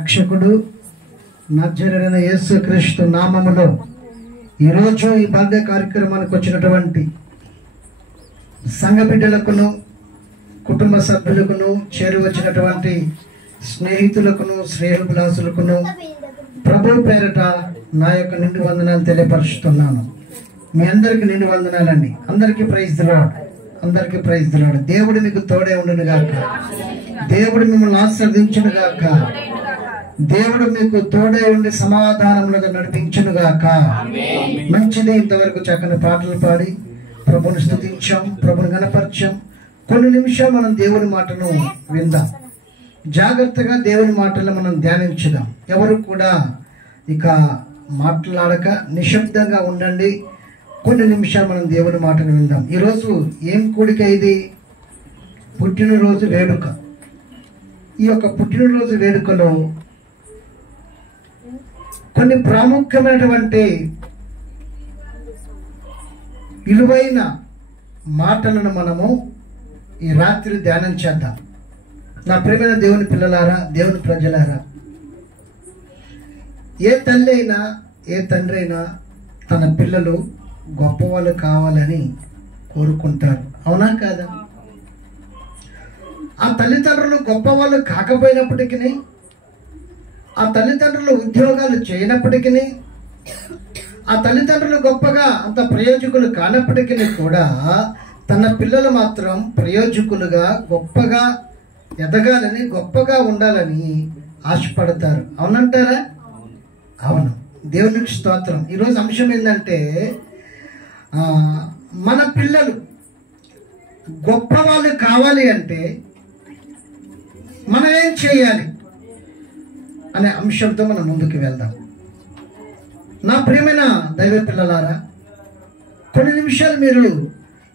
రక్షకుడు నజరేయుడైన యేసుక్రీస్తు నామములో ఈరోజు ఈ బర్త్డే కార్యక్రమానికి వచ్చినటువంటి సంఘ బిడ్డలకును కుటుంబ సభ్యులకును చేరువచ్చినటువంటి స్నేహితులకును శ్రేయోభిలాషులకును ప్రభు పేరట నా యొక్క నిండు వందనాలు తెలియపరుస్తున్నాను. మీ అందరికి నిండు వందనాలండి. అందరికీ ప్రైజ్ ది లార్డ్. అందరికీ ప్రైజ్ ది లార్డ్. దేవుడు మీకు తోడే ఉండును గాక. దేవుడు మిమ్మల్ని ఆశీర్వదించును గాక. దేవుడు మీకు తోడే ఉండి సమాధానంలో నడిపించును గాక. మంచిది. ఇంతవరకు చక్కని పాటలు పాడి ప్రభుని స్తుతించాం, ప్రభుని గణపరిచాం. కొన్ని నిమిషాలు మనం దేవుని మాటను విందాం. జాగ్రత్తగా దేవుని మాటలను మనం ధ్యానించుదాం. ఎవరు కూడా ఇక మాట్లాడక నిశ్శబ్దంగా ఉండండి. కొన్ని నిమిషాలు మనం దేవుని మాటను విందాం. ఈరోజు ఏం కూడిక? ఇది పుట్టినరోజు వేడుక. ఈ యొక్క పుట్టినరోజు వేడుకలో కొన్ని ప్రాముఖ్యమైనటువంటి విలువైన మాటలను మనము ఈ రాత్రి ధ్యానం చేద్దాం. నా ప్రియమైన దేవుని పిల్లలారా, దేవుని ప్రజలారా, ఏ తల్లి అయినా ఏ తండ్రి అయినా తన పిల్లలు గొప్పవాళ్ళు కావాలని కోరుకుంటారు. అవునా కాదా? ఆ తల్లిదండ్రులు గొప్పవాళ్ళు కాకపోయినప్పటికీ, ఆ తల్లిదండ్రులు ఉద్యోగాలు చేయనప్పటికీ, ఆ తల్లిదండ్రులు గొప్పగా అంత ప్రయోజకులు కానప్పటికీ కూడా తన పిల్లలు మాత్రం ప్రయోజకులుగా గొప్పగా ఎదగాలని, గొప్పగా ఉండాలని ఆశపడతారు. అవునంటారా? అవును. దేవునికి స్తోత్రం. ఈరోజు అంశం ఏంటంటే, మన పిల్లలు గొప్పవాళ్ళు కావాలి అంటే మనం ఏం చేయాలి అనే అంశంతో మనం ముందుకు వెళ్దాం. నా ప్రియమైన దైవ పిల్లలారా, కొన్ని నిమిషాలు మీరు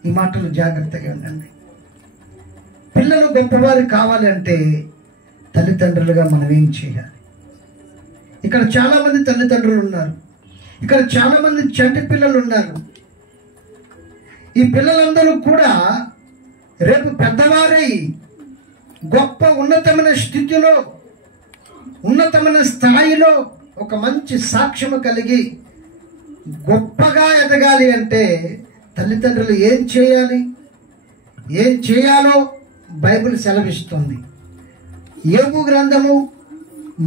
ఈ మాటలు జాగ్రత్తగా ఉండండి. పిల్లలు గొప్పవారు కావాలి అంటే తల్లిదండ్రులుగా మనం ఏం చేయాలి? ఇక్కడ చాలామంది తల్లిదండ్రులు ఉన్నారు. ఇక్కడ చాలామంది చంటి పిల్లలు ఉన్నారు. ఈ పిల్లలందరూ కూడా రేపు పెద్దవారై గొప్ప ఉన్నతమైన స్థితిలో, ఉన్నతమైన స్థాయిలో ఒక మంచి సాక్ష్యము కలిగి గొప్పగా ఎదగాలి అంటే తల్లిదండ్రులు ఏం చేయాలి? ఏం చేయాలో బైబిల్ సెలవిస్తుంది. యోబు గ్రంథము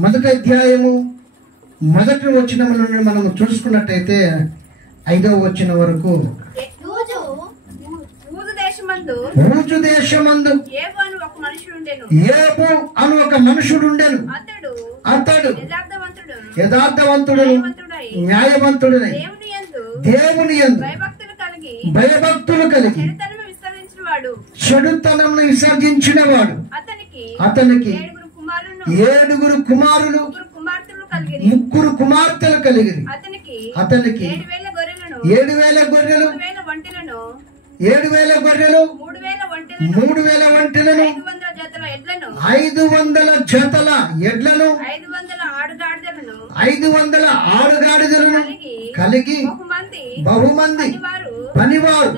1వ అధ్యాయము 1వ వచనం నుండి మనం చూసుకున్నట్టయితే 5వ వచనం వరకు, ఊజు దేశమందు యోబు అను ఒక మనుషుడుండెను. అతడు యథార్థవంతుడు, న్యాయవంతుడునై దేవుని యందు భయభక్తులు కలిగి చెడుతనమును విసర్జించిన వాడు. అతనికి 7 కుమారులు, 3 కుమార్తెలు కలిగిరి. అతనికి 7,000 గొర్రెలు, 7,000 గొర్రెలు, 3,000 ఒంటెలను, 500 జతల ఎడ్లను, 500 ఆడుగాడిదలను కలిగి బహుమంది పనివారు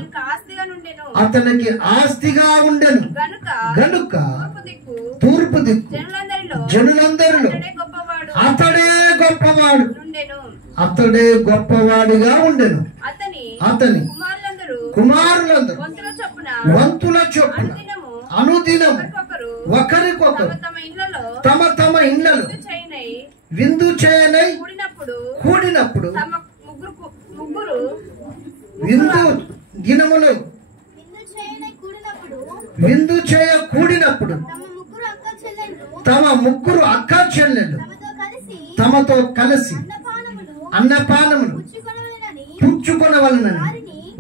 అతనికి ఆస్తిగా ఉండెను. గనుక తూర్పు దిక్కు జనులందరిలో అతడే గొప్పవాడు, అతడే గొప్పవాడుగా ఉండెను. అతని కుమారులందరూ వంతుల చొప్పున అనుదినం ఒకరికొకరు తమ తమ ఇండ్లలో విందు చేయనై కూడినప్పుడు, విందు దినములు విందు చేయ కూడినప్పుడు తమ 3 అక్క చెల్లెళ్ళు తమతో కలిసి అన్నపానములు పుచ్చుకొనవలెనని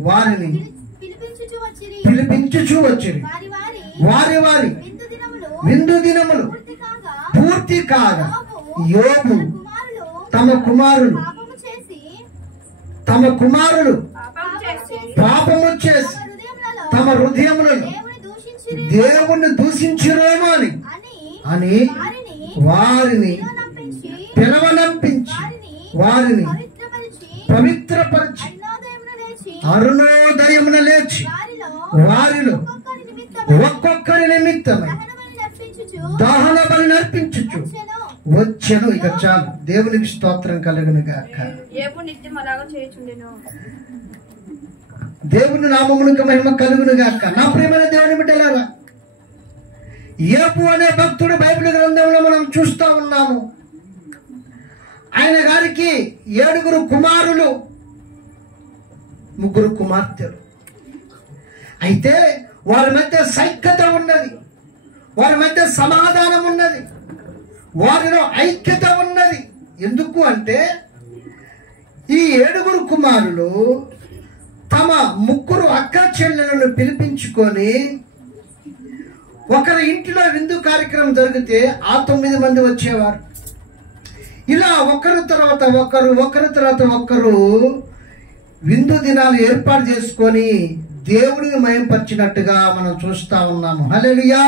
వారిని పిలిపించుచూ వచ్చిరి. వారి వారి విందు దినములు పూర్తి కాగా యోబు తమ కుమారులు పాపము చేసి తమ హృదయములను దేవుణ్ణి దూషించిరేమో అని వారిని పిలవనంపించి వారిని పవిత్రపరిచి అరుణోదయమున లేచి వారిలో ఒక్కొక్కరి నిమిత్తమై దహన బలి నర్పించుచు వచ్చెను. ఇక చాలు. దేవునికి స్తోత్రం కలుగును గాక. దేవుని నామమునకు మహిమ కలుగును గాక. నా ప్రియమైన దేవుని బిడ్డలారా, యోబు అనే భక్తుడు బైబిల్ గ్రంథంలో మనం చూస్తూ ఉన్నాము. ఆయన గారికి 7 కుమారులు, 3 కుమార్తెలు. అయితే వారి మధ్య సైక్యత ఉన్నది, వారి మధ్య సమాధానం ఉన్నది, వారిలో ఐక్యత ఉన్నది. ఎందుకు అంటే ఈ 7 కుమారులు తమ 3 అక్క చెల్లెలను పిలిపించుకొని ఒకరి ఇంటిలో విందు కార్యక్రమం జరిగితే ఆ 9 మంది వచ్చేవారు. ఇలా ఒకరి తర్వాత ఒకరు విందు దినాలు ఏర్పాటు చేసుకొని దేవుడిని మహిమపరిచినట్టుగా మనం చూస్తా ఉన్నాము. హల్లెలూయా.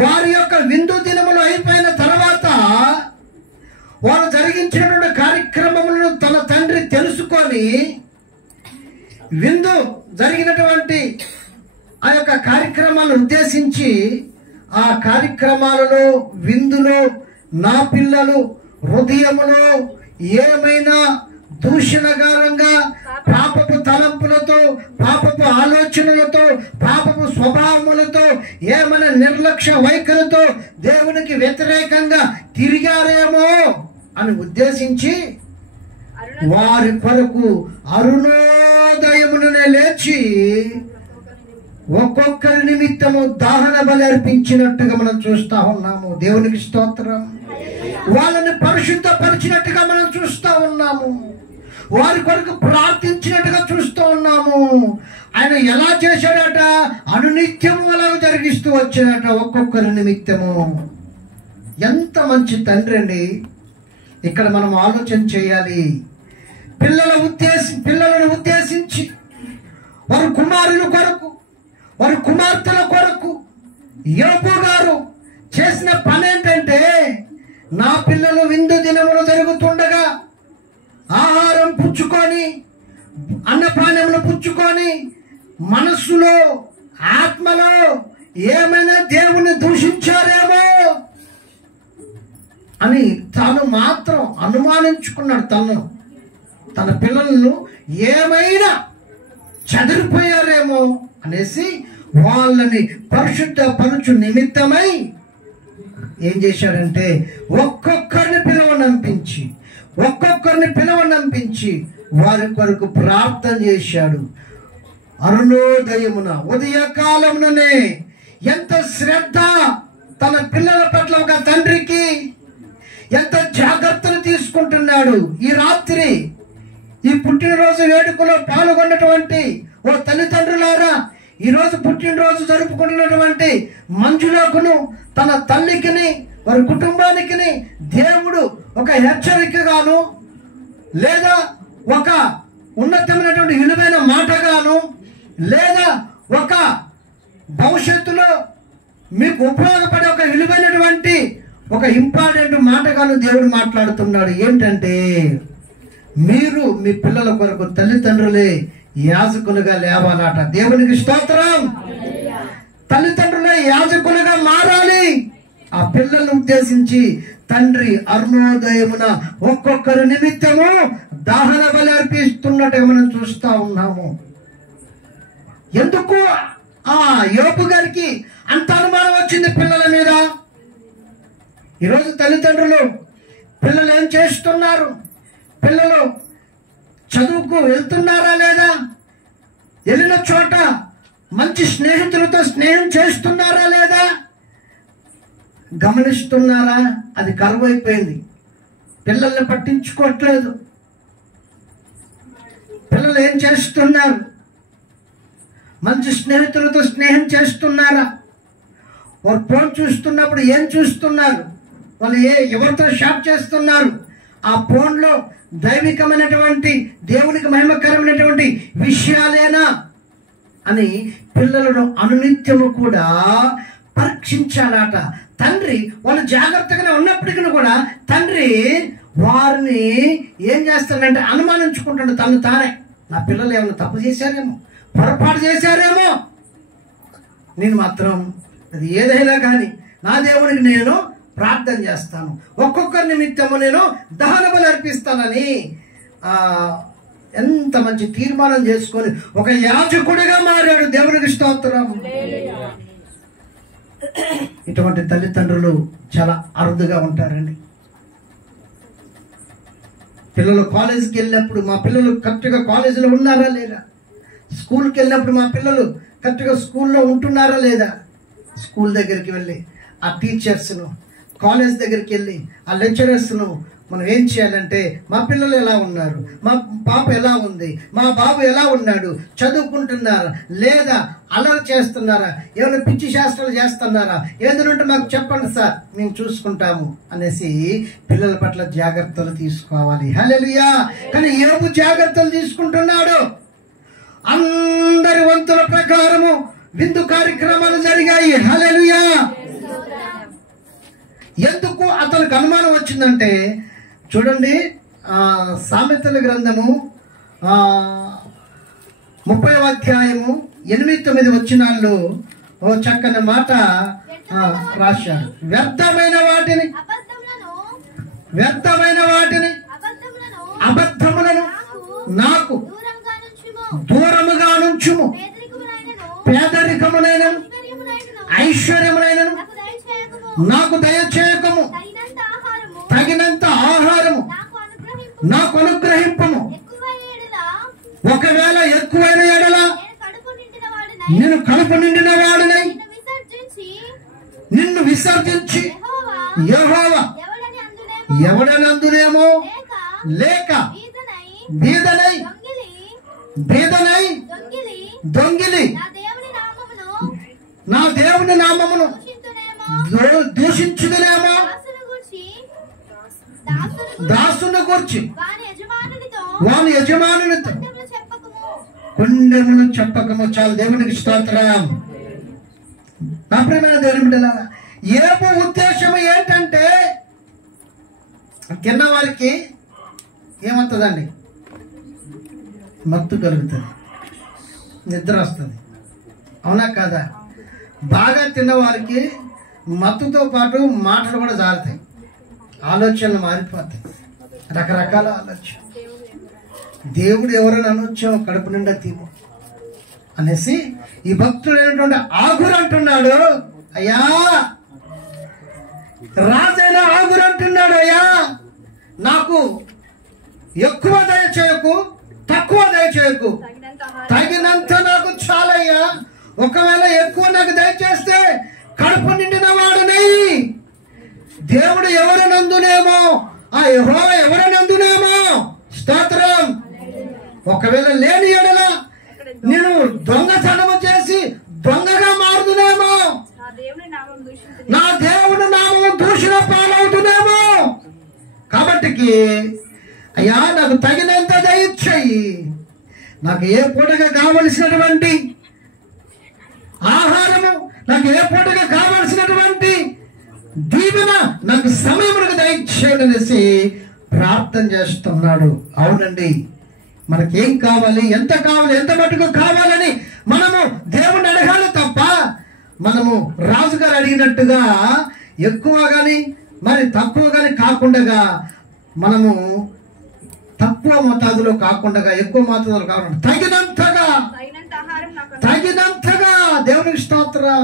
వారి యొక్క విందు దినములు అయిపోయిన తర్వాత వారు జరిగించినటువంటి కార్యక్రమములను తన తండ్రి తెలుసుకొని విందు జరిగినటువంటి ఆ యొక్క కార్యక్రమాలను ఉద్దేశించి ఆ కార్యక్రమాలలో విందులో నా పిల్లలు హృదయములో ఏమైనా దూషణగారంగా పాపపు తలంపులతో, పాపపు ఆలోచనలతో, పాపపు స్వభావములతో, ఏమైనా నిర్లక్ష్య వైఖరితో దేవునికి వ్యతిరేకంగా తిరిగారేమో అని ఉద్దేశించి వారి కొరకు అరుణోదయముననే లేచి ఒక్కొక్కరి నిమిత్తము దహన బలి అర్పించినట్టుగా మనం చూస్తా ఉన్నాము. దేవునికి స్తోత్రం. వాళ్ళని పరిశుద్ధపరిచినట్టుగా మనం చూస్తా ఉన్నాము. వారి కొరకు ప్రార్థించినట్టుగా చూస్తూ ఉన్నాము. ఆయన ఎలా చేశాడట? అనునిత్యము అలా జరిగిస్తూ వచ్చాడట ఒక్కొక్కరి నిమిత్తము. ఎంత మంచి తండ్రి అండి. ఇక్కడ మనం ఆలోచన చేయాలి. పిల్లలను ఉద్దేశించి వారి కుమారుల కొరకు, వారి కుమార్తెల కొరకు యోబు గారు చేసిన పని ఏంటంటే, నా పిల్లలు విందు దినములు జరుగుతుండగా ఆహారం పుచ్చుకొని, అన్నపానములు పుచ్చుకొని, మనస్సులో ఆత్మలో ఏమైనా దేవుని దూషించారేమో అని తాను మాత్రం అనుమానించుకున్నాడు. తన పిల్లలను ఏమైనా చెదిరిపోయారేమో అనేసి వాళ్ళని పరిశుద్ధపరచు నిమిత్తమై ఏం చేశాడంటే ఒక్కొక్కరిని పిలవనంపించి వారి కొరకు ప్రార్థన చేశాడు. అరుణోదయమున, ఉదయకాలముననే ఎంత శ్రద్ధ తన పిల్లల పట్ల ఒక తండ్రికి, ఎంత జాగ్రత్తలు తీసుకుంటున్నాడు. ఈ రాత్రి ఈ పుట్టినరోజు వేడుకలో పాల్గొన్నటువంటి ఓ తల్లిదండ్రులారా, ఈరోజు పుట్టినరోజు జరుపుకుంటున్నటువంటి మంజులకును, తన తల్లికిని, వారి కుటుంబానికి దేవుడు ఒక హెచ్చరికగాను, లేదా ఒక ఉన్నతమైనటువంటి విలువైన మాటగాను, లేదా ఒక భవిష్యత్తులో మీకు ఉపయోగపడే ఒక విలువైనటువంటి ఒక ఇంపార్టెంట్ మాటగాను దేవుడు మాట్లాడుతున్నాడు. ఏంటంటే, మీరు మీ పిల్లల కొరకు తల్లిదండ్రులే యాజకులుగా లేవాలట. దేవునికి స్తోత్రం. తల్లిదండ్రులే యాజకులుగా మారాలి. ఆ పిల్లలను ఉద్దేశించి తండ్రి అరుణోదయమున ఒక్కొక్కరి నిమిత్తము దహన బలి అర్పిస్తున్నట్టు మనం చూస్తా ఉన్నాము. ఎందుకు ఆ యోబు గారికి అంత అనుమానం వచ్చింది పిల్లల మీద? ఈరోజు తల్లిదండ్రులు పిల్లలు ఏం చేస్తున్నారు? పిల్లలు చదువుకు వెళ్తున్నారా లేదా? వెళ్ళిన చోట మంచి స్నేహితులతో స్నేహం చేస్తున్నారా లేదా గమనిస్తున్నారా? అది కరువైపోయింది. పిల్లల్ని పట్టించుకోవట్లేదు. పిల్లలు ఏం చేస్తున్నారు? మంచి స్నేహితులతో స్నేహం చేస్తున్నారా? వారు ఫోన్ చూస్తున్నప్పుడు ఏం చూస్తున్నారు? వాళ్ళు ఎవరితో షాప్ చేస్తున్నారు? ఆ ఫోన్లో దైవికమైనటువంటి, దేవునికి మహిమకరమైనటువంటి విషయాలేనా అని పిల్లలను అనునిత్యము కూడా పరీక్షించాలట తండ్రి. వాళ్ళు జాగ్రత్తగానే ఉన్నప్పటికీ కూడా తండ్రి వారిని ఏం చేస్తాడంటే అనుమానించుకుంటాడు తను తానే. నా పిల్లలు ఏమైనా తప్పు చేశారేమో, పొరపాటు చేశారేమో, నేను మాత్రం అది ఏదైనా కానీ నా దేవునికి నేను ప్రార్థన చేస్తాను, ఒక్కొక్కరి నిమిత్తము నేను దహన బలి అర్పిస్తానని ఎంత మంచి తీర్మానం చేసుకొని ఒక యాజకుడిగా మారాడు. దేవునికి స్తోత్రం. ఇటువంటి తల్లిదండ్రులు చాలా అరుదుగా ఉంటారండి. పిల్లలు కాలేజీకి వెళ్ళినప్పుడు మా పిల్లలు కరెక్ట్గా కాలేజీలో ఉన్నారా లేదా, స్కూల్కి వెళ్ళినప్పుడు మా పిల్లలు కరెక్ట్గా స్కూల్లో ఉంటున్నారా లేదా, స్కూల్ దగ్గరికి వెళ్ళి ఆ టీచర్స్ను, కాలేజ్ దగ్గరికి వెళ్ళి ఆ లెక్చరర్స్ను మనం ఏం చేయాలంటే మా పిల్లలు ఎలా ఉన్నారు, మా పాప ఎలా ఉంది, మా బాబు ఎలా ఉన్నాడు, చదువుకుంటున్నారా లేదా, అల్లరి చేస్తున్నారా, ఏమైనా పిచ్చి శాస్త్రాలు చేస్తున్నారా, ఏదైనా మాకు చెప్పండి సార్, మేము చూసుకుంటాము అనేసి పిల్లల పట్ల జాగ్రత్తలు తీసుకోవాలి. హల్లెలూయా. కానీ యోబు జాగ్రత్తలు తీసుకుంటున్నాడు. అందరి వంతుల ప్రకారము విందు కార్యక్రమాలు జరిగాయి. హల్లెలూయా. ఎందుకు అతనికి అనుమానం వచ్చిందంటే చూడండి, సామెతల గ్రంథము 30వ అధ్యాయము 8-9 వచనాల్లో ఓ చక్కని మాట రాశాడు. వ్యర్థమైన వాటిని అబద్ధములను నాకు దూరముగా నుంచుము, పేదరికమునైనను ఐశ్వర్యమునైనను నాకు దయచేయకము, తగినంత ఆహారము నాకు అనుగ్రహింపము. ఒకవేళ ఎక్కువైన ఎడల నేను కడుపు నిండిన వాడినై నిన్ను విసర్జించి యెహోవా ఎవడనందునేమో లేక బీదనై దొంగిలి నా దేవుని నామమును దూషించుదునేమో, దాసుని గూర్చి వాని యజమానునితో కొండెములు చెప్పకము. చాలు. దేవునికి స్తోత్రం. నా ప్రియమైన దేవుని బిడ్డలారా, యోబు ఉద్దేశం ఏంటంటే తిన్న వారికి ఏమవుతుందండి, మత్తు కలుగుతుంది, నిద్ర వస్తుంది. అవునా కాదా? బాగా తిన్నవారికి మత్తుతో పాటు మాటలు కూడా జారుతాయి, ఆలోచనలు మారిపోతాయి, రకరకాల ఆలోచన. దేవుడు ఎవరైనా అనొచ్చామో కడుపు నిండా తిను అనేసి ఈ భక్తుడు అయినటువంటి ఆగురు అంటున్నాడు. అయ్యా, రాజైన ఆగురు అంటున్నాడు, అయ్యా నాకు ఎక్కువ దయచేయకు, తక్కువ దయచేయకు, తగినంత నాకు చాలయ్యా. ఒకవేళ ఎక్కువ నాకు దయచేస్తే కడుపు నిండిన వాడునై దేవుడు ఎవరనందునేమో, ఆ యెహోవా ఎవరనందునేమో. స్తోత్రం. ఒకవేళ లేని ఎడల నేను దొంగతనము చేసి దొంగగా మారుదునేమో, నా దేవుని నామము దూషణ పాలవుతునేమో. కాబట్టి అయ్యా నాకు తగినంత దయచేయి, నాకు ఏ పూటగా కావలసినటువంటి ఆహారము, నాకు ఏ పూటగా కావలసినటువంటి దీవెన నాకు సమయమునకు దయచేయండి అనేసి ప్రార్థన చేస్తున్నాడు. అవునండి, మనకేం కావాలి, ఎంత కావాలి, ఎంత మటుకు కావాలని మనము దేవుణ్ణి అడగాలి తప్ప మనము రాజుగారు అడిగినట్టుగా ఎక్కువ కానీ మరి తక్కువ కానీ కాకుండా మనము తక్కువ మోతాదులో కాకుండా ఎక్కువ మోతాదులో కాకుండా తగినంతగా దేవునికి స్తోత్రం.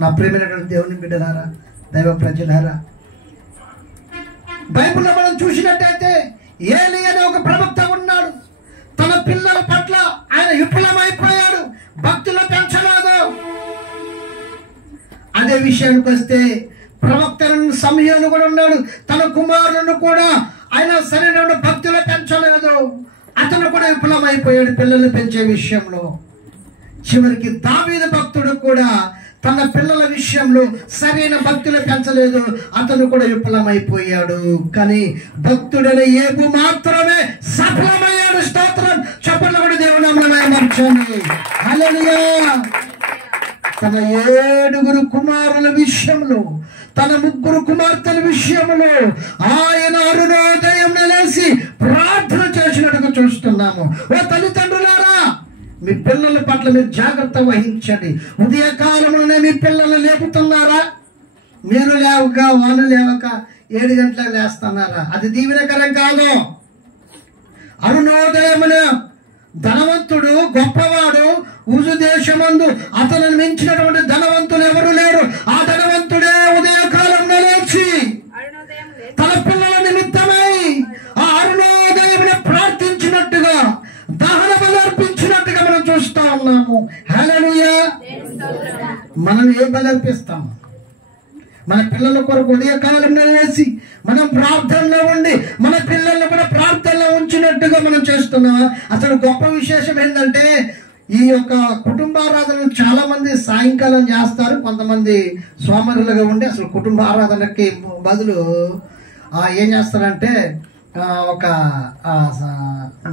నా ప్రియమైనటువంటి దేవుని బిడ్డలారా, దైవ ప్రజలారా, బైబిల్లో మనం చూసినట్టయితే ఏలీ అనే ఒక ప్రవక్త ఉన్నాడు. తన పిల్లల పట్ల ఆయన విఫలమైపోయాడు, భక్తులు పెంచలేదు. అదే విషయానికి వస్తే ప్రవక్తలను సమయాలు కూడా ఉన్నాడు. తన కుమారులను కూడా ఆయన సరైన భక్తులు పెంచలేదు. అతను కూడా విఫలమైపోయాడు పిల్లలు పెంచే విషయంలో. చివరికి దావీదు భక్తుడు కూడా తన పిల్లల విషయంలో సరైన భక్తులు పెంచలేదు, అతను కూడా విఫలమైపోయాడు. కానీ భక్తుడైన యోబు మాత్రమే సఫలమయ్యాడు. స్తోత్రం. చప్పట్లు కూడా దేవుని నామమున మార్చండి. హల్లెలూయా. తన 7 కుమారుల విషయంలో, తన 3 కుమార్తెల విషయంలో ఆయన అరుణోదయం లేచి ప్రార్థన చేసినట్టుగా చూస్తున్నాము. ఓ తల్లిదండ్రులారా, మీ పిల్లల పట్ల మీరు జాగ్రత్త వహించండి. ఉదయకాలంలోనే మీ పిల్లల్ని లేపుతున్నారా? మీరు లేవక వాళ్ళు లేవక 7 గంటలకు లేస్తున్నారా? అది దీవెనకరం కాదు. అరుణోదయమున ధనవంతుడు గొప్పవాడు ఉజు దేశమందు అతను మించినటువంటి ధనవంతులు ఎవరు లేరు. ఆ ధనవంతుడే ఉదయకాలంలో లేచి తన పిల్లల నిమిత్తమై ఆ అరుణోదయమున ప్రార్థించినట్టుగా దహన బలి అర్పించినట్టుగా మనం చూస్తా ఉన్నాము. హల్లెలూయా. మనం ఏ బలి అర్పిస్తాము? మన పిల్లల కొరకు ఉదయకాలంలో వేసి మనం ప్రార్థనలో ఉండి మన పిల్లల్ని కూడా ప్రార్థనలో ఉంచినట్టుగా మనం చేస్తున్నాం. అసలు గొప్ప విశేషం ఏంటంటే ఈ యొక్క కుటుంబారాధనలు చాలా మంది సాయంకాలం చేస్తారు. కొంతమంది సోమరులుగా ఉండి అసలు కుటుంబారాధనకి బదులు ఏం చేస్తారంటే ఒక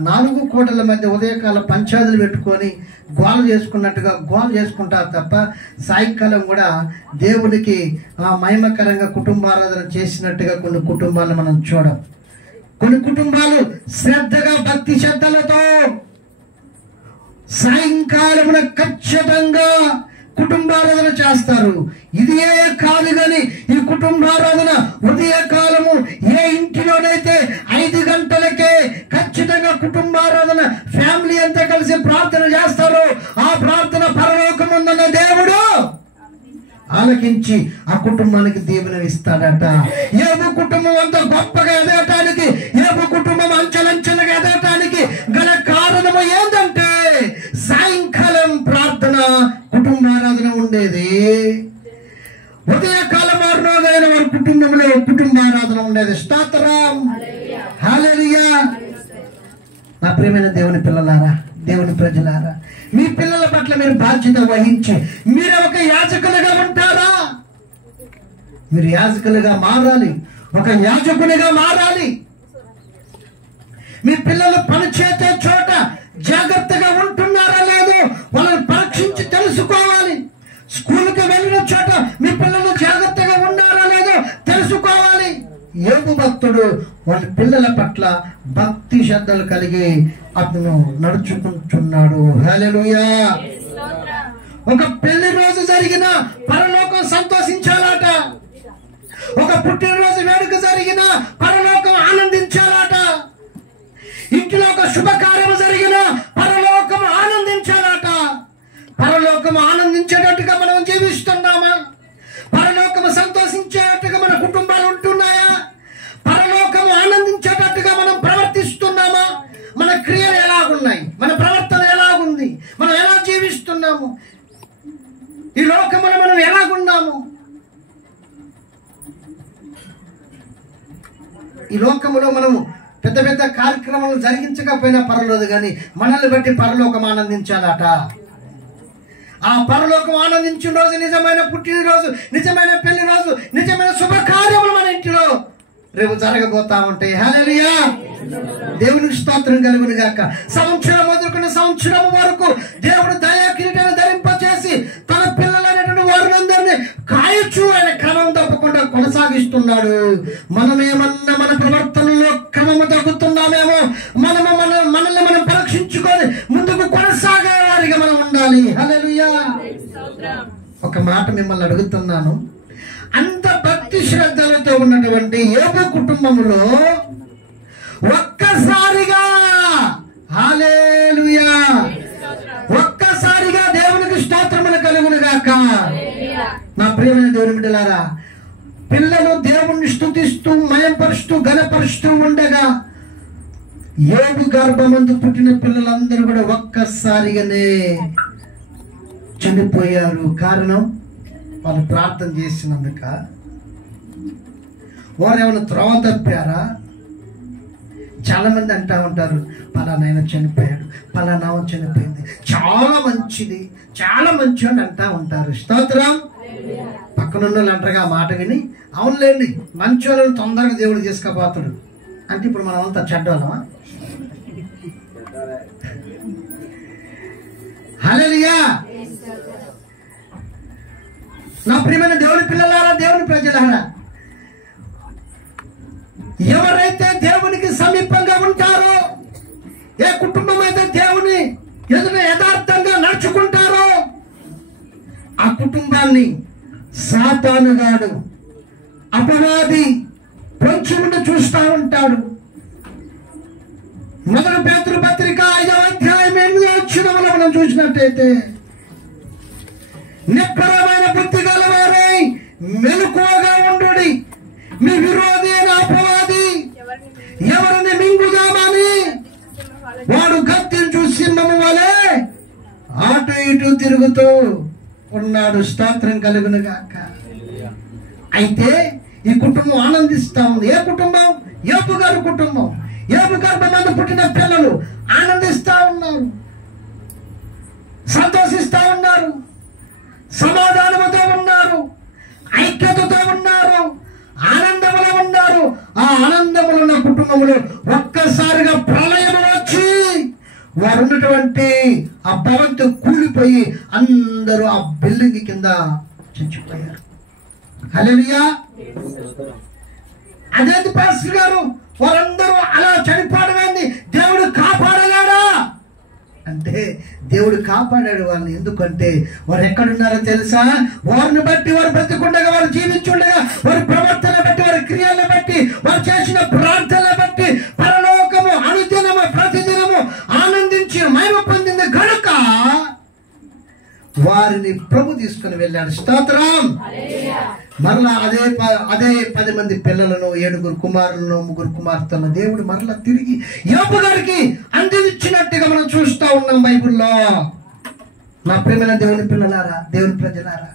4 కోటల మధ్య ఉదయకాల పంచాదులు పెట్టుకొని గోల చేసుకుంటారు తప్ప సాయంకాలం కూడా దేవునికి మహిమకరంగా కుటుంబారాధన చేసినట్టుగా కొన్ని కుటుంబాలను మనం చూడం. కొన్ని కుటుంబాలు శ్రద్ధగా భక్తి శ్రద్ధలతో సాయంకాలమున ఖచ్చితంగా కుటుంబారాధన చేస్తారు. ఇదే కాదు కానీ ఈ కుటుంబారాధన ఉదయకాలము ఏ ఇంటిలోనైతే 5 గంటలకే ఖచ్చితంగా కుటుంబారాధన ఫ్యామిలీ అంతా కలిసి ప్రార్థన చేస్తారు. ఆ ప్రార్థన పరలోకముందున్న దేవుడు ఆలకించి ఆ కుటుంబానికి దీవెనలు ఇస్తాడట. యోబు కుటుంబం అంత గొప్పగా ఎదగటానికి, యోబు కుటుంబం అంచెలంచెలుగా ఎదగటానికి గల కారణము ఏంటంటే సాయంకాలం ప్రార్థన కుటుంబారాధన ఉండేది. ఉదయకాలం అరుణోదయం వారి కుటుంబంలో కుటుంబారాధన ఉండేది. స్తోత్రం. హల్లెలూయా. నా ప్రియమైన దేవుని పిల్లలారా, దేవుని ప్రజలారా, మీ పిల్లల పట్ల మీరు బాధ్యత వహించి మీరు ఒక యాజకులుగా ఉంటారా? మీరు యాజకులుగా మారాలి, ఒక యాజకునిగా మారాలి. మీ పిల్లలు పనిచేసే చోట జాగ్రత్తగా ఉంటున్నారా లేదో వాళ్ళని పరీక్షించి తెలుసుకోవాలి. స్కూల్కి వెళ్ళిన చోట మీ పిల్లలు జాగ్రత్తగా ఉన్నారా లేదో తెలుసుకోవాలి. యోబు భక్తుడు వాళ్ళ పిల్లల పట్ల భక్తి శ్రద్ధలు కలిగి అతను నడుచుకుంటున్నాడు. హల్లెలూయా. ఒక పెళ్లి రోజు జరిగిన పరలోకం సంతోషించాలట. ఒక పుట్టినరోజు వేడుక జరిగిన పరలోకం ఆనందించాలట. ఇంటిలో ఒక శుభకార్యం జరిగిన పరలోకం ఆనందించాలట. పరలోకం ఆనందించేటట్టుగా మనం జీవిస్తున్నామా? పరలోకం సంతోషించేటట్టుగా మన కుటుంబాలు ఉంటున్నాయా? పరలోకం ఆనందించేటట్టుగా మనం ప్రవర్తిస్తున్నామా? మన క్రియలు ఎలాగున్నాయి? మన ప్రవర్తన ఎలాగుంది? మనం ఎలా జీవిస్తున్నాము? ఈ లోకములో మనం ఎలాగున్నాము? ఈ లోకములో మనము పెద్ద పెద్ద కార్యక్రమాలు జరిగించకపోయినా పర్వాలేదు కానీ మనల్ని బట్టి పరలోకం ఆనందించాలట. ఆ పరలోకం ఆనందించిన రోజు నిజమైన పుట్టినరోజు, నిజమైన పెళ్లి రోజు, నిజమైన శుభకార్యములు మన ఇంటిలో రేపు జరగబోతా ఉంటాయి. హల్లెలూయా. దేవునికి స్తోత్రం కలుగును గాక. సంవత్సరం మొదలుకున్న సంవత్సరం వరకు దేవుడు దయా కిరీటాన్ని ధరింపచేసి తన పిల్లలైనటువంటి వారినందరినీ కాయచ్చు ఆయన క్రమం తప్పకుండా కొనసాగిస్తున్నాడు. మనమేమన్నా మన ప్రవర్తనలో క్రమము తగ్గుతున్నామేమో మనల్ని మనం పరీక్షించుకొని ముందుకు కొనసాగే వారిగా మనం ఉండాలి. హల్లెలూయా. ఒక మాట మిమ్మల్ని అడుగుతున్నాను. అంత భక్తి శ్రద్ధలతో ఉన్నటువంటి యోబు కుటుంబంలో ఒక్కసారిగా హల్లెలూయా ఒక్కసారిగా దేవునికి స్తోత్రములు కలుగును గాక. నా ప్రియమైన దేవుని బిడ్డలారా, పిల్లలు దేవుణ్ణి స్తుతిస్తూ మయంపరుస్తూ ఘనపరుస్తూ ఉండగా యోబు గర్భమందు పుట్టిన పిల్లలందరూ కూడా ఒక్కసారిగానే చనిపోయారు. కారణం వాళ్ళు ప్రార్థన చేసినందుక? వారు ఏమైనా త్రోవ తప్పారా? చాలా మంది అంటా ఉంటారు, పలానాయన చనిపోయాడు, పలానామ చనిపోయింది, చాలా మంచిది, చాలా మంచి అని అంటా ఉంటారు. స్తోత్రం. పక్కనున్న వాళ్ళు అంటారుగా ఆ మాట విని, అవునులేండి మంచి వాళ్ళని తొందరగా దేవుడు తీసుకుపోతాడు అంటే ఇప్పుడు మనం అంతా చెడ్డోళ్ళమా? హల్లెలూయా. నా ప్రియమైన దేవుని పిల్లలారా, దేవుని ప్రజలారా, ఎవరైతే దేవునికి సమీపంగా ఉంటారో, ఏ కుటుంబం అయితే దేవుని ఎదుట యథార్థంగా నడుచుకుంటారో ఆ కుటుంబాన్ని సాతానుగాడు అపవాది పొంచి ఉండి చూస్తూ ఉంటాడు. మొదటి పేతురు పత్రిక 5వ అధ్యాయం 8వ వచనంలో మనం చూసినట్టయితే, నిబ్బరమైన బుద్ధి గలవారై మెలకువగా ఉండుడి, మీ విరోధి అయిన అపవాది ఎవరిని మింగుదామని వాడు గద్దించు సింహము వలె అటు ఇటు తిరుగుతూ ఉన్నాడు. స్తోత్రం కలుగును గాక. అయితే ఈ కుటుంబం ఆనందిస్తా ఉంది. ఏ కుటుంబం? యోబు గారి కుటుంబం. యోబు గర్భమందు పుట్టిన పిల్లలు ఆనందిస్తా ఉన్నారు, సంతోషిస్తా ఉన్నారు, సమాధానముతో ఉన్నారు, ఐక్యతతో ఉన్నారు, ఆనందములో ఉన్నారు. ఆ ఆనందములో ఉన్న కుటుంబంలో ఒక్కసారిగా ప్రళయం వచ్చి వారు ఉన్నటువంటి ఆ భవంతు కూలిపోయి అందరూ ఆ బిల్డింగ్ కింద చచ్చిపోయారు. హల్లెలూయా. అదేంటి పాస్టర్ గారు, వారందరూ అలా చనిపోవడమేంది, దేవుడు కాపాడలేడా అంటే దేవుడు కాపాడాడు వాళ్ళని. ఎందుకంటే వారు ఎక్కడున్నారో తెలుసా? వారిని బట్టి, వారు బ్రతికుండగా, వారు జీవించుండగా, వారి ప్రవర్తన బట్టి, వారి క్రియలను బట్టి, వారు చేసిన ప్రార్థనలు బట్టి పరలోకము అనుదినము ప్రతిదినము ఆనందించి మహిమ పొందింది కనుక వారిని ప్రభు తీసుకుని వెళ్ళాడు. స్తోత్రం. మరలా అదే 10 మంది పిల్లలను, 7 కుమారులను, 3 కుమార్తెలను దేవుడు మరలా తిరిగి యోబు గారికి అందించినట్టుగా మనం చూస్తూ ఉన్నాం బైబిల్లో. నా ప్రియమైన దేవుని పిల్లలారా, దేవుని ప్రజలారా,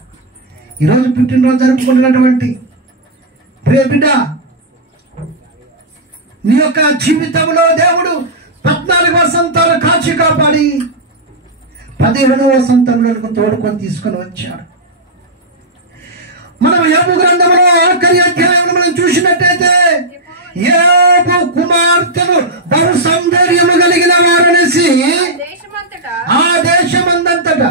ఈరోజు పుట్టినరోజు జరుపుకుంటున్నటువంటి ప్రియ బిడ్డ, నీ యొక్క జీవితంలో దేవుడు 14 వసంతాలు కాచి కాపాడి 15వ వసంతంలో తోడుకొని తీసుకొని వచ్చాడు. మనం యోబు గ్రంథంలో ఆఖరి అధ్యాయంలో మనం చూసినట్టయితే, యోబు కుమార్తెలు బహు సౌందర్యము కలిగిన వారనేసి ఆ దేశమందంతటా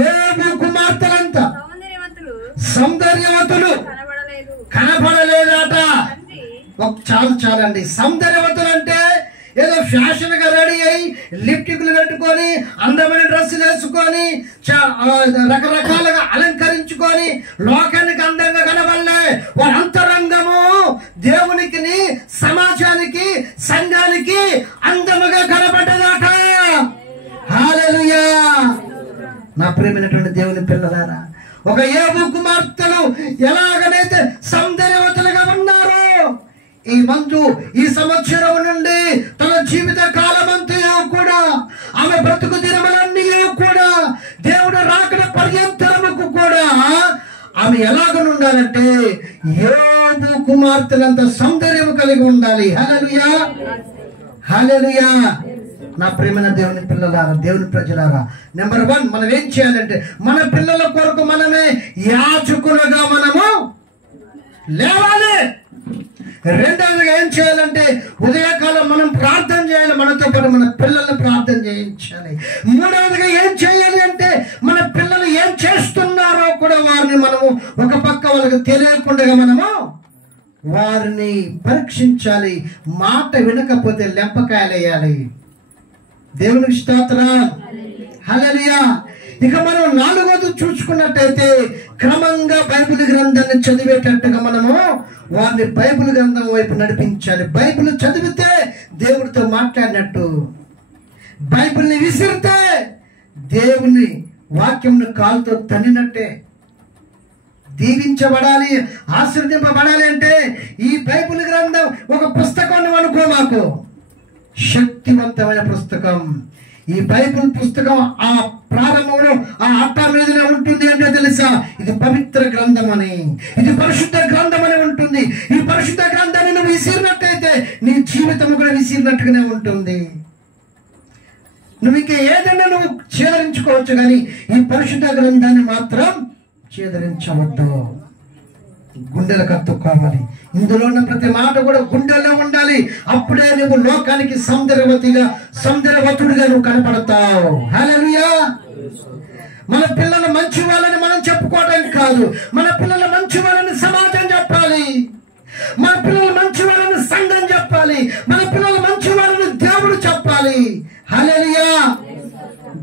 యోబు కుమార్తెలంతా సౌందర్యవతులు కనబడలేదట. చాలండి. సౌందర్యవతులు అంటే ఏదో ఫ్యాషన్ గా రెడీ అయి లిప్టిక్లు పెట్టుకొని అందమైన డ్రెస్సులు వేసుకొని రకరకాలుగా అలంకరించుకొని లోకానికి అందంగా కనబడలే. వారి అంతరంగము దేవునికి, సమాజానికి, సంఘానికి అందముగా కనబడ్డదాట. హల్లెలూయా. నా ప్రియమైనటువంటి దేవుని పిల్లలారా, ఒక యోబు కుమార్తెలు ఎలాగనైతే సౌందర్యవతులుగా ఉన్నారో, ఈ సంవత్సరం నుండి తన జీవిత కాలమంతా కూడా, ఆమె బ్రతుకు దినములన్నీ కూడా, దేవుడు రాకడ పర్యంతరముకు కూడా ఆమె ఎలాగనుండాలంటే యోబు కుమార్తెలంత సౌందర్యం కలిగి ఉండాలి. హల్లెలూయా. హల్లెలూయా. నా ప్రియమైన దేవుని పిల్లలారా, దేవుని ప్రజలారా, నెంబర్ 1 మనం ఏం చేయాలంటే మన పిల్లల కొరకు మనమే యాజకులుగా మనము లేవాలి. రెండవదిగా ఏం చేయాలంటే ఉదయకాలం మనం ప్రార్థన చేయాలి, మనతో పాటు మన పిల్లల్ని ప్రార్థన చేయించాలి. మూడవదిగా ఏం చేయాలి అంటే మన పిల్లలు ఏం చేస్తున్నారో కూడా వారిని మనము ఒక పక్క వాళ్ళకి తెలియకుండా మనము వారిని పరీక్షించాలి. మాట వినకపోతే లెంపకాయలు వేయాలి. దేవునికి స్తోత్రం. హల్లెలూయా. ఇక మనం 4వది చూసుకున్నట్టయితే క్రమంగా బైబిల్ గ్రంథాన్ని చదివేటట్టుగా మనము వారిని బైబిల్ గ్రంథం వైపు నడిపించాలి. బైబిల్ చదివితే దేవుడితో మాట్లాడినట్టు, బైబిల్ని విసిరితే దేవుని వాక్యంను కాలుతో తన్నినట్టే. దీవించబడాలి, ఆశీర్వదింపబడాలి అంటే ఈ బైబిల్ గ్రంథం ఒక పుస్తకం అనుకో, మాకు శక్తివంతమైన పుస్తకం. ఈ బైబిల్ పుస్తకం ఆ ప్రారంభంలో ఆ అట్ట మీదనే ఉంటుంది అంటే తెలుసా, ఇది పవిత్ర గ్రంథం అని, ఇది పరిశుద్ధ గ్రంథం అని ఉంటుంది. ఈ పరిశుద్ధ గ్రంథాన్ని నువ్వు విసిరినట్టయితే నీ జీవితం కూడా విసిరినట్టుగానే ఉంటుంది. నువ్వు ఇంకా ఏదైనా నువ్వు ఛేదరించుకోవచ్చు, కానీ ఈ పరిశుద్ధ గ్రంథాన్ని మాత్రం ఛేదరించవద్దు. గుండెలకు హత్తుకోవాలి. ఇందులో ఉన్న ప్రతి మాట కూడా గుండెల్లో ఉండాలి. అప్పుడే నువ్వు లోకానికి సౌందర్యవతుడిగా నువ్వు కనపడతావు. హల్లెలూయా. మన పిల్లలు మంచి వాళ్ళని మనం చెప్పుకోవడానికి కాదు, మన పిల్లలు మంచి వాళ్ళని సమాజం చెప్పాలి, మన పిల్లలు మంచి వాళ్ళని సంఘం చెప్పాలి, మన పిల్లలు మంచి వాళ్ళని దేవుడు చెప్పాలి. హల్లెలూయా.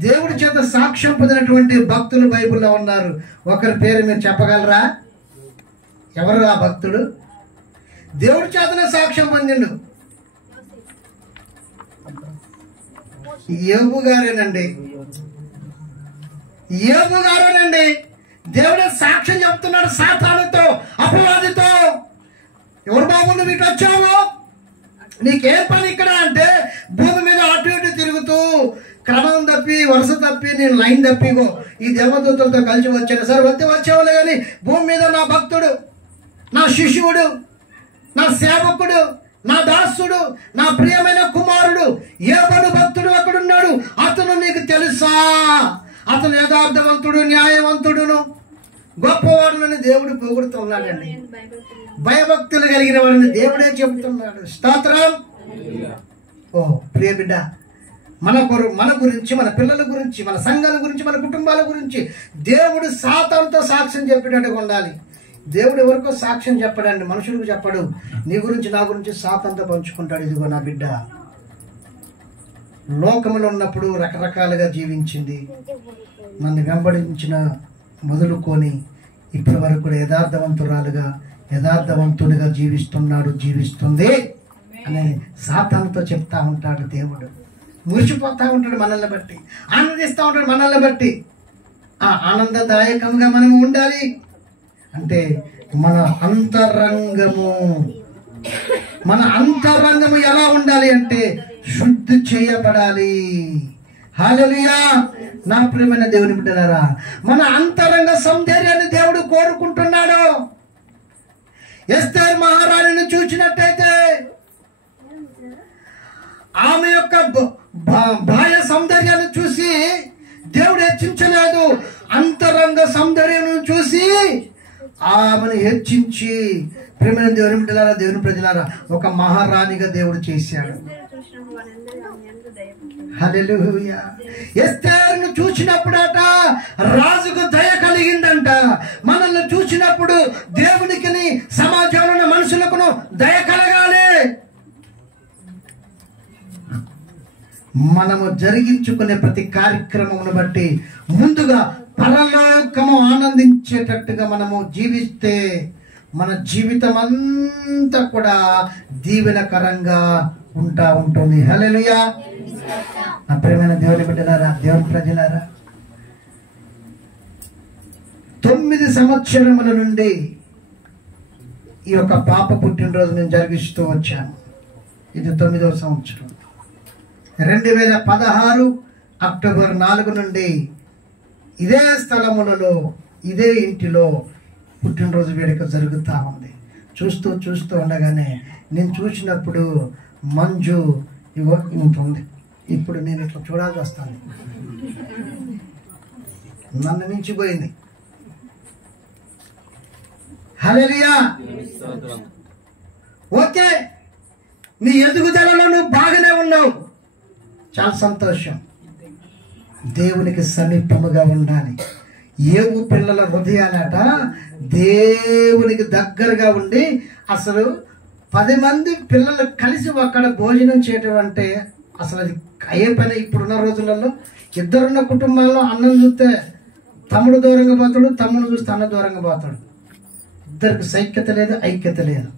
దేవుడి చేత సాక్ష్యం పొందినటువంటి భక్తులు బైబిల్లో ఉన్నారు. ఒకరి పేరు మీరు చెప్పగలరా? ఎవరు ఆ భక్తుడు? దేవుడి చేతనే సాక్ష్యం పొందిండు. యోబు గారేనండి. యోబు గారేనండి. దేవుడే సాక్ష్యం చెప్తున్నాడు సాతానుతో, అపవాదితో. ఎవరు బాబు నువ్వు ఇటు వచ్చావు, నీకేం పని ఇక్కడ అంటే, భూమి మీద అటు ఇటు తిరుగుతూ క్రమం తప్పి వరుస తప్పి నేను లైన్ తప్పిగో ఈ దేవదూతలతో కలిసి వచ్చాను. సరే వచ్చేవాళ్ళు కానీ భూమి మీద నా భక్తుడు, నా శిష్యుడు, నా సేవకుడు, నా దాసుడు, నా ప్రియమైన కుమారుడు యోబు భక్తుడు అక్కడున్నాడు. అతను నీకు తెలుసా? అతను యథార్థవంతుడు, న్యాయవంతుడును, గొప్పవాడునని దేవుడు పొగుడుతున్నాడండి. భయభక్తులు కలిగిన వాడిని దేవుడే చెబుతున్నాడు. స్తోత్రం. ఓ ప్రియ బిడ్డ, మన గురించి, మన పిల్లల గురించి, మన సంఘాల గురించి, మన కుటుంబాల గురించి దేవుడు సాతానుతో సాక్ష్యం చెప్పేటట్టుగా ఉండాలి. దేవుడు ఎవరికో సాక్ష్యం చెప్పడండి, మనుషులకు చెప్పడు. నీ గురించి నా గురించి సాతానుతో పంచుకుంటాడు. ఇదిగో నా బిడ్డ లోకములో ఉన్నప్పుడు రకరకాలుగా జీవించింది, నన్ను వెంబడించిన మొదలుకొని ఇప్పటి వరకు కూడా యథార్థవంతురాలుగా, యథార్థవంతునిగా జీవిస్తుంది అని సాతానుతో చెప్తా ఉంటాడు. దేవుడు మురిసిపోతా ఉంటాడు మనల్ని బట్టి, ఆనందిస్తూ ఉంటాడు మనల్ని బట్టి. ఆ ఆనందదాయకంగా మనం ఉండాలి అంటే మన అంతరంగము ఎలా ఉండాలి అంటే శుద్ధి చేయబడాలి. హల్లెలూయా. నా ప్రియమైన దేవుని బిడ్డలారా, మన అంతరంగ సౌందర్యాన్ని దేవుడు కోరుకుంటున్నాడు. ఎస్తేర్ మహారాణిని చూసినట్టయితే ఆమె యొక్క బాహ్య సౌందర్యాన్ని చూసి దేవుడు హెచ్చించలేదు, అంతరంగ సౌందర్యం చూసి ఆమెను హెచ్చించి ప్రేమైన దేవుని బిడ్డలారా, దేవుని ప్రజలారా, ఒక మహారాణిగా దేవుడు చేశాడు. హల్లెలూయా. ఎస్తేరును చూసినప్పుడట రాజుకు దయ కలిగిందంట. మనల్ని చూసినప్పుడు దేవునికి, సమాజంలో మనుషులకు దయ కలగాలి. మనము జరిగించుకునే ప్రతి కార్యక్రమమును బట్టి ముందుగా పరలోకము ఆనందించేటట్టుగా మనము జీవిస్తే మన జీవితం అంతా కూడా దీవెనకరంగా ఉంటుంది. హల్లెలూయా. నా ప్రియమైన దేవుని బిడ్డలారా, దేవుని ప్రజలారా, 9 సంవత్సరముల నుండి ఈ యొక్క పాప పుట్టినరోజు నేను జరిగిస్తూ వచ్చాను. ఇది 9వ సంవత్సరం. 2016 అక్టోబర్ 4 నుండి ఇదే స్థలములలో, ఇదే ఇంటిలో పుట్టినరోజు వేడుక జరుగుతూ ఉంది. చూస్తూ ఉండగానే నేను చూసినప్పుడు మంజు ఇగో ఉంటుంది. ఇప్పుడు నేను ఇట్లా చూడాల్సి వస్తాను, నన్ను మించిపోయింది. హల్లెలూయా. ఓకే, నీ ఎదుగుదలలో నువ్వు బాగానే ఉన్నావు, చాలా సంతోషం. దేవునికి సమీపముగా ఉండాలి. యోబు పిల్లల హృదయాలట దేవునికి దగ్గరగా ఉండి, అసలు 10 మంది పిల్లలు కలిసి అక్కడ భోజనం చేయటం అంటే అసలు అది అయ్యే పని. ఇప్పుడున్న రోజులలో ఇద్దరున్న కుటుంబాల్లో అన్నం చూస్తే తమ్ముడు దూరంగా పోతాడు, తమ్ముడు చూస్తే అన్న దూరంగా పోతాడు. ఇద్దరికి సైక్యత లేదు, ఐక్యత లేదు.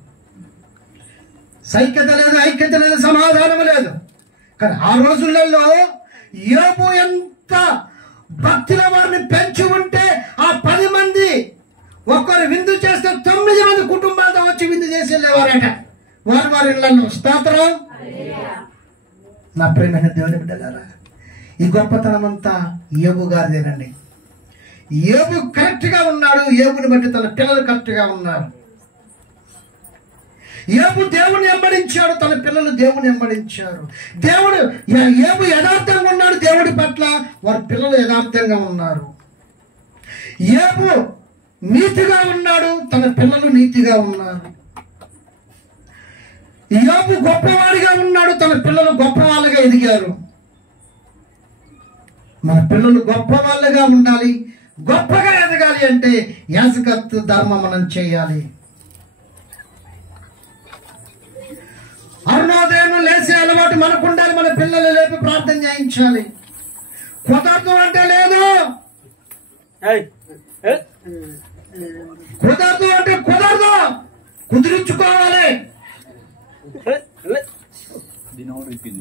ఐక్యత లేదు, సమాధానం లేదు. కానీ ఆ రోజులలో యోబు ఎంత భక్తిలో వారిని పెంచి ఉంటే ఆ 10 మంది ఒక్కరు విందు చేస్తే 9 మంది కుటుంబాలతో వచ్చి విందు చేసి వెళ్ళేవారట వారి ఇళ్లలో. స్తోత్రం. నా ప్రియమైన దేవుని బిడ్డలారా, ఈ గొప్పతనం అంతా యోబు గారిదేనండి. యోబు కరెక్ట్ గా ఉన్నాడు, యోబుని బట్టి తన పిల్లలు కరెక్ట్ గా ఉన్నారు. యోబు దేవుని వెంబడించాడు, తన పిల్లలు దేవుని వెంబడించారు. యోబు యథార్థంగా ఉన్నాడు దేవుడి పట్ల, వారి పిల్లలు యథార్థంగా ఉన్నారు. యోబు నీతిగా ఉన్నాడు, తన పిల్లలు నీతిగా ఉన్నారు. యోబు గొప్పవాడిగా ఉన్నాడు, తన పిల్లలు గొప్పవాళ్ళుగా ఎదిగారు. మన పిల్లలు గొప్పవాళ్ళుగా ఉండాలి, గొప్పగా ఎదగాలి అంటే యాజకత్వ ధర్మం మనం చేయాలి. అరుణోదయం లేసే అలవాటు మనకు ఉండాలి. మన పిల్లలు లేపి ప్రార్థన చేయించాలి. కుదరదు అంటే లేదు. కుదరదు అంటే కుదరదు, కుదిరించుకోవాలి.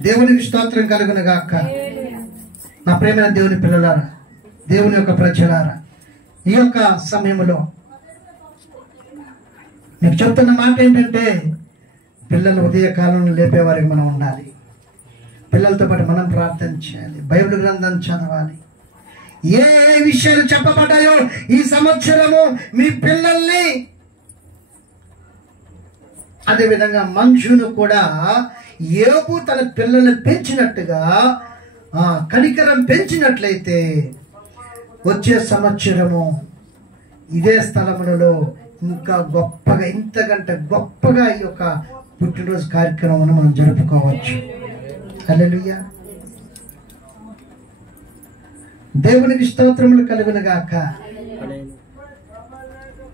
దేవునికి స్తోత్రం కలుగును గాక. నా ప్రేమైన దేవుని పిల్లలారా, దేవుని యొక్క ప్రజలారా, ఈ యొక్క సమయంలో మీకు చెప్తున్న మాట ఏంటంటే, పిల్లలు ఉదయకాలంలో లేపేవారికి మనం ఉండాలి. పిల్లలతో పాటు మనం ప్రార్థన చేయాలి, బైబిల్ గ్రంథం చదవాలి. ఏ ఏ విషయాలు చెప్పబడ్డాయో ఈ సంవత్సరము మీ పిల్లల్ని, అదేవిధంగా మనుషును కూడా యోబు తన పిల్లల్ని పెంచినట్టుగా కనికరం పెంచినట్లయితే వచ్చే సంవత్సరము ఇదే స్థలములలో ఇంకా గొప్పగా, ఇంతకంటే గొప్పగా ఈ యొక్క పుట్టినరోజు కార్యక్రమం మనం జరుపుకోవచ్చు. హల్లెలూయా. దేవునికి స్తోత్రములు కలుగును గాక.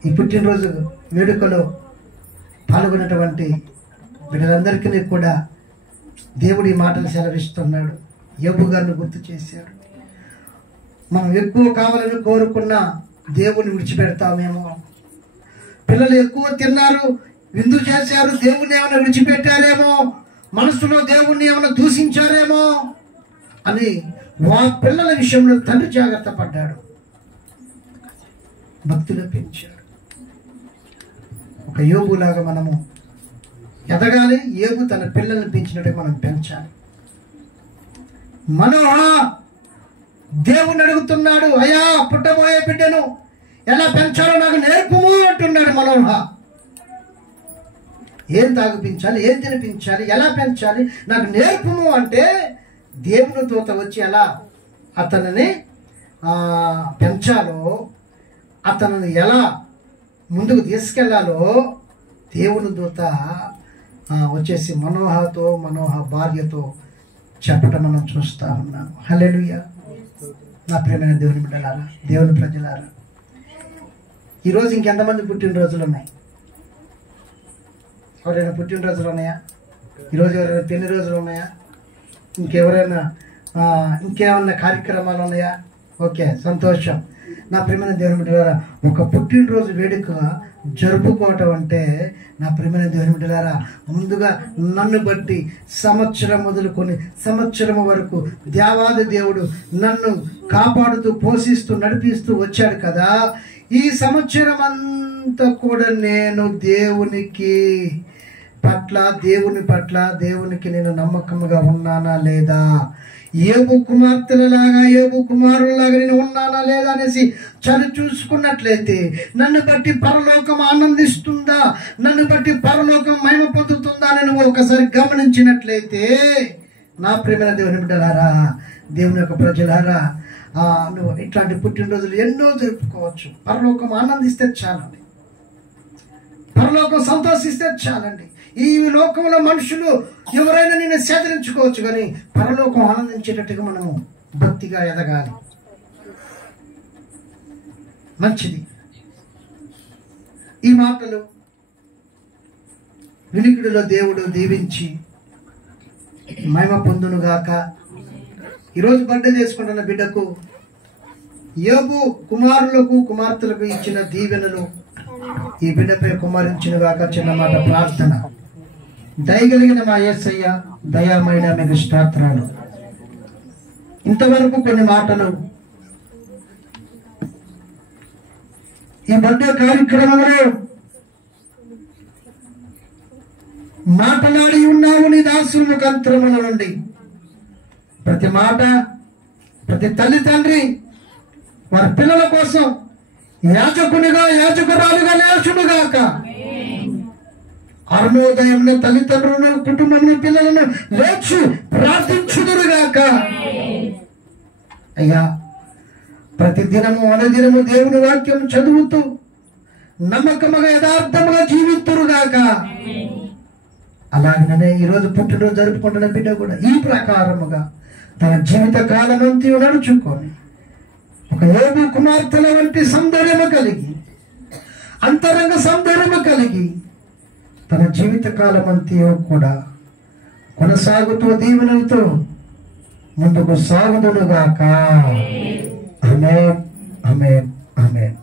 ఈ పుట్టినరోజు వేడుకలో పాల్గొన్నటువంటి వీళ్ళందరికీ కూడా దేవుడి మాటలు సెలవిస్తున్నాడు. యోబు గారిని గుర్తు చేశాడు. మనం ఎక్కువ కావాలని కోరుకున్న దేవుని విడిచిపెడతామేమో. పిల్లలు ఎక్కువ తిన్నారు, విందు చేశారు, దేవుణ్ణి ఏమైనా విడిచిపెట్టారేమో, మనసులో దేవుణ్ణి ఏమైనా దూషించారేమో అని పిల్లల విషయంలో తండ్రి జాగ్రత్త పడ్డాడు, భక్తులు పెంచాడు. ఒక యోబులాగా మనము ఎదగాలి. యోబు తన పిల్లల్ని పెంచినట్టు మనం పెంచాలి. మనోహ దేవుణ్ణి అడుగుతున్నాడు, అయ్యా పుట్టబోయే బిడ్డను ఎలా పెంచాలో నాకు నేర్పుము అంటున్నాడు మనోహ. ఏం తాగిపించాలి, ఏం తినిపించాలి, ఎలా పెంచాలి నాకు నేర్పుము అంటే, దేవుని దూత వచ్చి ఎలా అతనిని పెంచాలో, అతనిని ఎలా ముందుకు తీసుకెళ్లాలో దేవుని దూత వచ్చేసి మనోహ భార్యతో చెప్పటం మనం చూస్తూ ఉన్నాము. హల్లెలూయా. నా ప్రియమైన దేవుని బిడ్డలారా, దేవుని ప్రజలారా, ఈరోజు ఇంకెంతమంది పుట్టినరోజులు ఉన్నాయి? ఎవరైనా పుట్టినరోజులు ఉన్నాయా? ఈరోజు ఎవరైనా పెళ్లి రోజులు ఉన్నాయా? ఇంకేమన్నా కార్యక్రమాలు ఉన్నాయా? ఓకే, సంతోషం. నా ప్రియమైన దేవుని బిడ్డలారా, ఒక పుట్టినరోజు వేడుక జరుపుకోవటం అంటే, నా ప్రియమైన దేవుని బిడ్డలారా, ముందుగా నన్ను బట్టి సంవత్సరం మొదలుకొని సంవత్సరం వరకు దేవాది దేవుడు నన్ను కాపాడుతూ, పోషిస్తూ, నడిపిస్తూ వచ్చాడు కదా. ఈ సంవత్సరం అంతా కూడా నేను దేవునికి నేను నమ్మకంగా ఉన్నానా లేదా, యోబు కుమార్తెలలాగా, యోబు కుమారులాగా నేను ఉన్నానా లేదా అనేసి చలి చూసుకున్నట్లయితే, నన్ను బట్టి పరలోకం ఆనందిస్తుందా, నన్ను బట్టి పరలోకం మహిమ పొందుతుందా అని నువ్వు ఒకసారి గమనించినట్లయితే, నా ప్రియమైన దేవుని బిడ్డలారా, దేవుని యొక్క ప్రజలారా, నువ్వు ఇట్లాంటి పుట్టినరోజులు ఎన్నో జరుపుకోవచ్చు. పరలోకం ఆనందిస్తే చాలండి, పరలోకం సంతోషిస్తే చాలండి. ఈ లోకంలో మనుషులు ఎవరైనా నేను సేకరించుకోవచ్చు, కానీ పరలోకం ఆనందించేటట్టుగా మనము భక్తిగా ఎదగాలి. మంచిది. ఈ మాటలు వినికిడిలో దేవుడు దీవించి మహిమ పొందునుగాక. ఈరోజు బర్త్డే చేసుకుంటున్న బిడ్డకు, యోబు కుమారులకు కుమార్తెలకు ఇచ్చిన దీవెనలు ఈ బిడ్డపై కుమారించినగాక. చిన్న మాట ప్రార్థన. దయగలిగిన మా యేసయ్య, దయామైన మీకు స్తోత్రాలు. ఇంతవరకు కొన్ని మాటలు ఈ బర్త్డే కార్యక్రమంలో మాట్లాడి ఉన్నావు నీ దాసుల ముఖాంతరముల నుండి. ప్రతి మాట, ప్రతి తల్లి తండ్రి వారి పిల్లల కోసం యాజకునిగా, యాజకురాలుగా లేచునుగాక. అరుణోదయంలో తల్లిదండ్రులను, కుటుంబంలో పిల్లలను లేచి ప్రార్థించుదురుగాక. అయ్యా, ప్రతి దినము అనుదినము దేవుని వాక్యం చదువుతూ నమ్మకముగా, యథార్థముగా జీవితురుగాక. అలాగనే ఈరోజు పుట్టినరోజు జరుపుకుంటున్న బిడ్డ కూడా ఈ ప్రకారముగా తన జీవిత కాలమంతా నడుచుకొని ఒక యోబు కుమార్తెల వంటి సౌందర్యము కలిగి, అంతరంగ సౌందర్యము కలిగి తన జీవిత కాలమంతా కూడా కొనసాగుతూ దీవెనలతో ముందుకు సాగుదునుగాక. ఆమేన్, ఆమేన్, ఆమేన్.